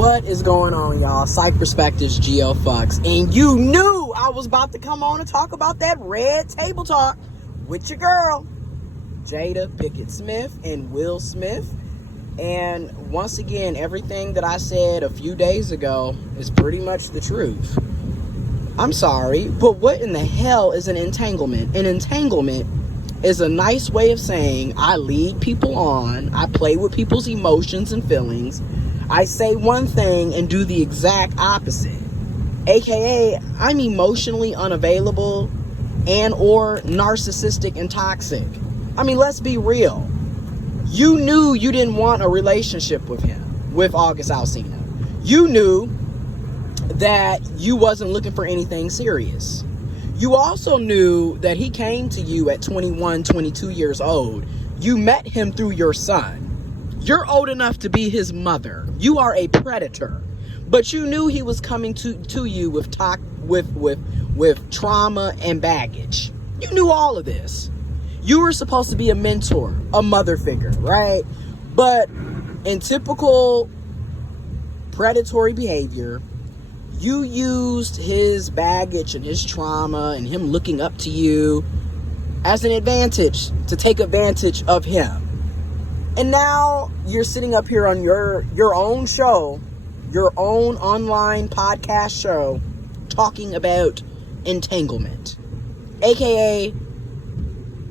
What is going on, y'all? Psych Perspectives, giofvcks, and you knew I was about to come on and talk about that red table talk with your girl, Jada Pinkett Smith and Will Smith. And once again, everything that I said a few days ago is pretty much the truth. I'm sorry, but what in the hell is an entanglement? An entanglement is a nice way of saying I lead people on, I play with people's emotions and feelings, I say one thing and do the exact opposite. AKA, I'm emotionally unavailable and or narcissistic and toxic. I mean, let's be real. You knew you didn't want a relationship with him, with August Alsina. You knew that you wasn't looking for anything serious. You also knew that he came to you at 21, 22 years old. You met him through your son. You're old enough to be his mother. You are a predator. But you knew he was coming to you with trauma and baggage. You knew all of this. You were supposed to be a mentor, a mother figure, right? But in typical predatory behavior, you used his baggage and his trauma and him looking up to you as an advantage, to take advantage of him. And now you're sitting up here on your own show, your own online podcast show, talking about entanglement. AKA,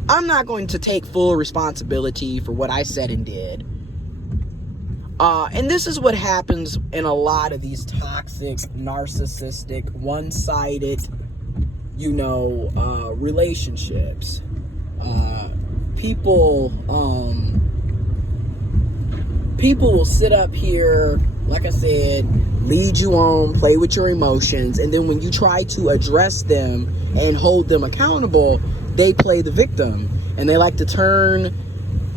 I'm not going to take full responsibility for what I said and did. And this is what happens in a lot of these toxic, narcissistic, one-sided, relationships. People will sit up here, like I said, lead you on, play with your emotions, and then when you try to address them and hold them accountable, they play the victim. And they like to turn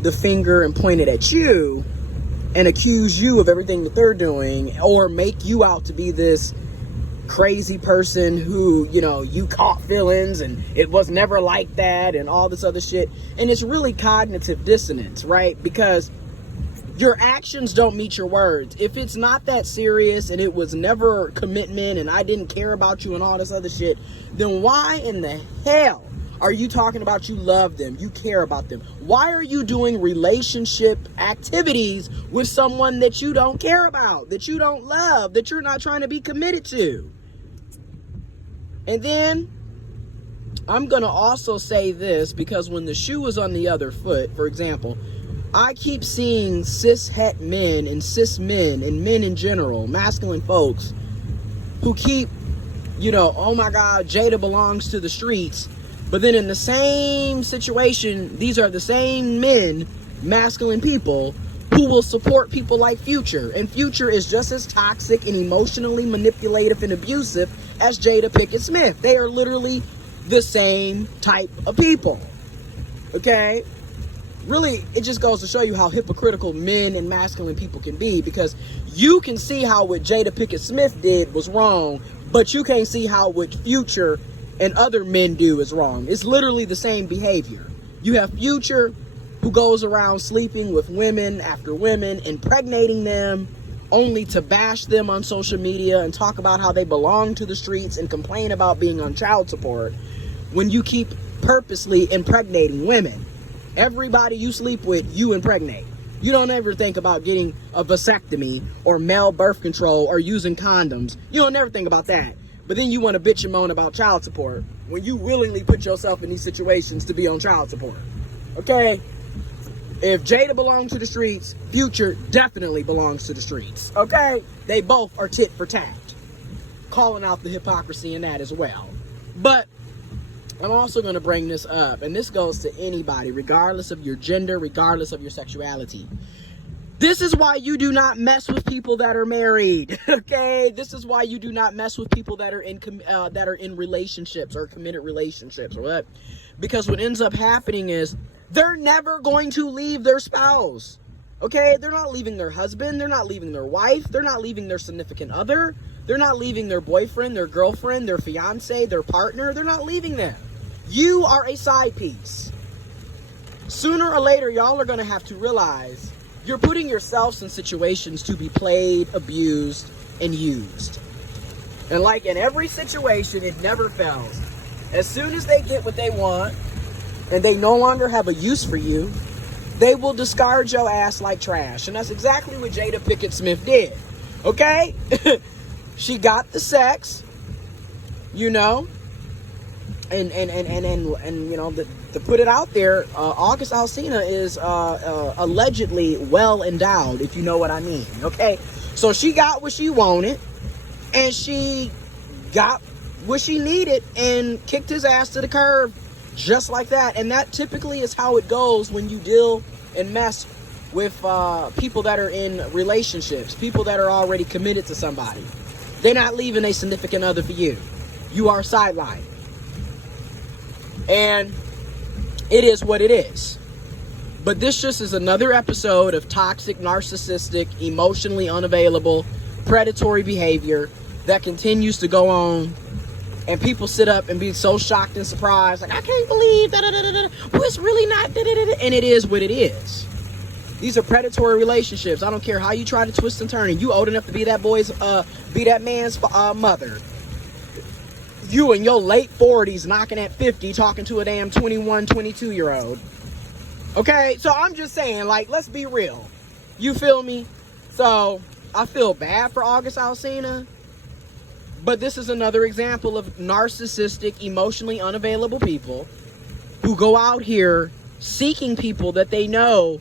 the finger and point it at you and accuse you of everything that they're doing, or make you out to be this crazy person who, you caught feelings and it was never like that and all this other shit. And it's really cognitive dissonance, right? Because your actions don't meet your words. If it's not that serious and it was never commitment and I didn't care about you and all this other shit, then why in the hell are you talking about you love them, you care about them? Why are you doing relationship activities with someone that you don't care about, that you don't love, that you're not trying to be committed to? And then I'm going to also say this, because when the shoe is on the other foot, for example, I keep seeing cis-het men and cis men and men in general, masculine folks, who keep, oh my God, Jada belongs to the streets. But then in the same situation, these are the same men, masculine people, who will support people like Future. And Future is just as toxic and emotionally manipulative and abusive as Jada Pinkett Smith. They are literally the same type of people. Okay? Really, it just goes to show you how hypocritical men and masculine people can be, because you can see how what Jada Pinkett Smith did was wrong, but you can't see how what Future and other men do is wrong. It's literally the same behavior. You have Future, who goes around sleeping with women after women, impregnating them, only to bash them on social media and talk about how they belong to the streets and complain about being on child support, when you keep purposely impregnating women. Everybody you sleep with, you impregnate. You don't ever think about getting a vasectomy or male birth control or using condoms. You don't ever think about that. But then you want to bitch and moan about child support when you willingly put yourself in these situations to be on child support. Okay? If Jada belongs to the streets, Future definitely belongs to the streets. Okay? They both are tit for tat. Calling out the hypocrisy in that as well. But I'm also going to bring this up, and this goes to anybody, regardless of your gender, regardless of your sexuality. This is why you do not mess with people that are married, okay? This is why you do not mess with people that are in relationships or committed relationships, or what? Because what ends up happening is they're never going to leave their spouse, okay? They're not leaving their husband. They're not leaving their wife. They're not leaving their significant other. They're not leaving their boyfriend, their girlfriend, their fiance, their partner. They're not leaving them. You are a side piece. Sooner or later, y'all are going to have to realize You're putting yourselves in situations to be played, abused, and used. And like in every situation, it never fails. As soon as they get what they want and they no longer have a use for you, they will discard your ass like trash. And that's exactly what Jada Pinkett Smith did. Okay? She got the sex, you know, and you know, to put it out there, August Alsina is allegedly well endowed, if you know what I mean. Okay? So she got what she wanted, and she got what she needed and kicked his ass to the curb just like that. And that typically is how it goes when you deal and mess with people that are in relationships, people that are already committed to somebody. They're not leaving a significant other for you. You are sidelined. And it is what it is. But this just is another episode of toxic, narcissistic, emotionally unavailable, predatory behavior that continues to go on. And people sit up and be so shocked and surprised, like, I can't believe that. Well, it's really not. And it is what it is. These are predatory relationships. I don't care how you try to twist and turn. And you old enough to be that man's mother. You in your late 40s, knocking at 50, talking to a damn 21, 22-year-old. Okay, so I'm just saying, like, let's be real. You feel me? So I feel bad for August Alsina. But this is another example of narcissistic, emotionally unavailable people who go out here seeking people that they know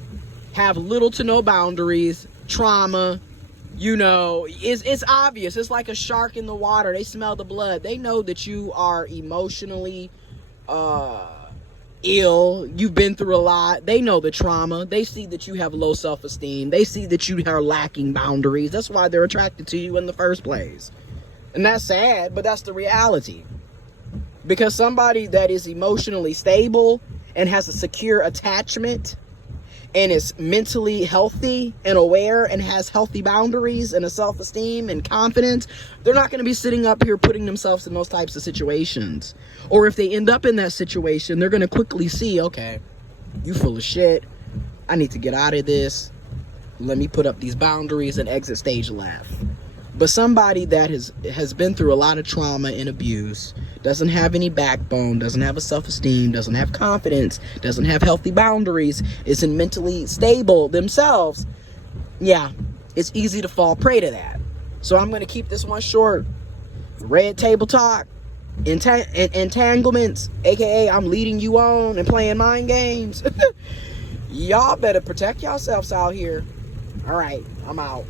have little to no boundaries, trauma. You know, it's obvious. It's like a shark in the water. They smell the blood. They know that you are emotionally ill. You've been through a lot. They know the trauma. They see that you have low self-esteem. They see that you are lacking boundaries. That's why they're attracted to you in the first place. And that's sad, but that's the reality. Because somebody that is emotionally stable and has a secure attachment and is mentally healthy and aware and has healthy boundaries and a self-esteem and confidence, they're not going to be sitting up here putting themselves in those types of situations. Or if they end up in that situation, they're going to quickly see, okay, you full of shit. I need to get out of this. Let me put up these boundaries and exit stage left. But somebody that has been through a lot of trauma and abuse, doesn't have any backbone, doesn't have a self-esteem, doesn't have confidence, doesn't have healthy boundaries, isn't mentally stable themselves, yeah, it's easy to fall prey to that. So I'm going to keep this one short. Red table talk, entanglements, aka I'm leading you on and playing mind games. Y'all better protect yourselves out here. All right, I'm out.